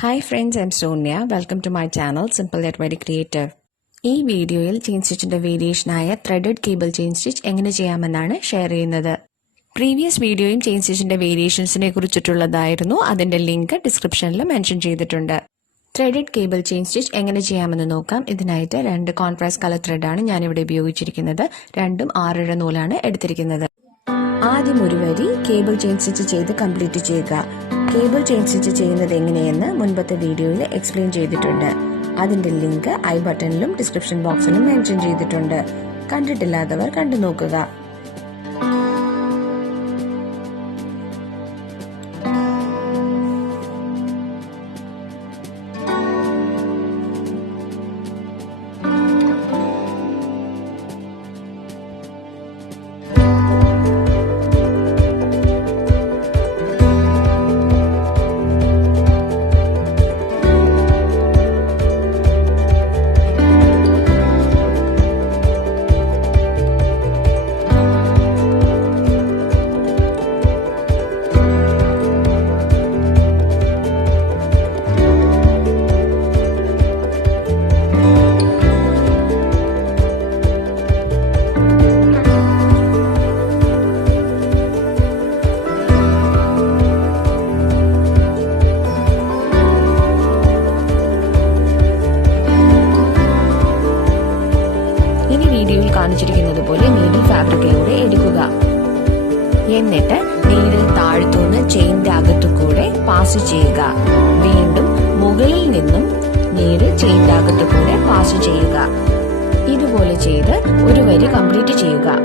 Hi friends, I'm Sonia. Welcome to my channel, Simple Yet Very Creative. ഈ വീഡിയോയിൽ chain സ്റ്റിച്ചിന്റെ വേരിയേഷനായ threaded cable chain stitch എങ്ങനെ ചെയ്യാമെന്നാണ് ഷെയർ ചെയ്യുന്നത്. പ്രീവിയസ് വീഡിയോയും ചെയിൻ സ്റ്റിച്ചിന്റെ വേരിയേഷൻസിനെ കുറിച്ചിട്ടുള്ളതായിരുന്നു. അതിന്റെ ലിങ്ക് ഡിസ്ക്രിപ്ഷനിൽ മെൻഷൻ ചെയ്തിട്ടുണ്ട്. ത്രെഡഡ് കേബിൾ ചെയിൻ സ്റ്റിച്ച് എങ്ങനെ ചെയ്യാമെന്ന് നോക്കാം. ഇതിനായിട്ട് 2 കോൺട്രാസ്റ്റ് കളർ ത്രെഡാണ് ഞാനിവിടെ ഉപയോഗിച്ചിരിക്കുന്നത്. രണ്ടും 6 നൂലാണ് എടുത്തിരിക്കുന്നത്. ആദ്യം ഒരു വരി കേബിൾ ചെയിൻ സ്റ്റിച്ച് ചെയ്ത് കംപ്ലീറ്റ് ചെയ്യുക. കേബിൾ ചെയിൻ സ്റ്റിച്ച് ചെയ്യുന്നത് എങ്ങനെയെന്ന് മുൻപത്തെ വീഡിയോയിൽ എക്സ്പ്ലെയിൻ ചെയ്തിട്ടുണ്ട്. അതിന്റെ ലിങ്ക് ഐ ബട്ടണിലും ഡിസ്ക്രിപ്ഷൻ ബോക്സിലും മെൻഷൻ ചെയ്തിട്ടുണ്ട്. കണ്ടിട്ടില്ലാത്തവർ കണ്ടു നോക്കുക. വീഡിയോയിൽ കാണിച്ചിരിക്കുന്നത് പോലെ നീഡിൽ ഫാബ്രിക്കിലൂടെ എടുക്കുക. എന്നിട്ട് നീഡിൽ താഴ്ത്തുനിന്ന് ചെയിന്റെ അകത്തുകൂടെ പാസ് ചെയ്യുക. വീണ്ടും മുകളിൽ നിന്നും നീഡിൽ ചെയിന്റെ അകത്തുകൂടെ പാസ് ചെയ്യുക. ഇതുപോലെ ചെയ്ത് ഒരു വരി കംപ്ലീറ്റ് ചെയ്യുക.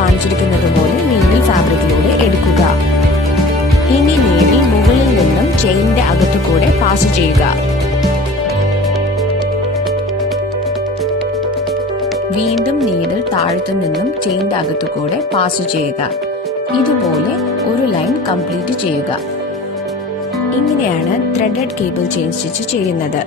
കാണിച്ചിരിക്കുന്നത് പോലെ നീഡിൽ ഫാബ്രിക്കിലൂടെ എടുക്കുക. ഇനി നീഡിൽ മുകളിൽ നിന്നും ചെയിന്റെ അകത്തുകൂടെ പാസ് ചെയ്യുക. വീണ്ടും നീഡിൽ താഴത്തു നിന്നും ചെയിന്റെ അകത്തുകൂടെ പാസ് ചെയ്യുക. ഇതുപോലെ ഒരു ലൈൻ കംപ്ലീറ്റ് ചെയ്യുക. ഇങ്ങനെയാണ് ത്രെഡഡ് കേബിൾ ചെയിൻ സ്റ്റിച്ച് ചെയ്യുന്നത്.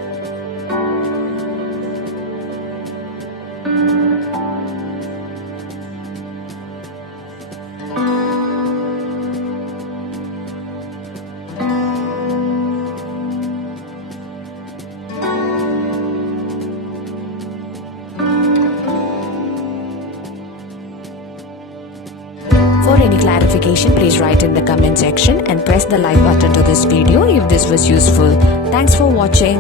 For any clarification, please write in the comment section and press the like button to this video if this was useful. Thanks for watching.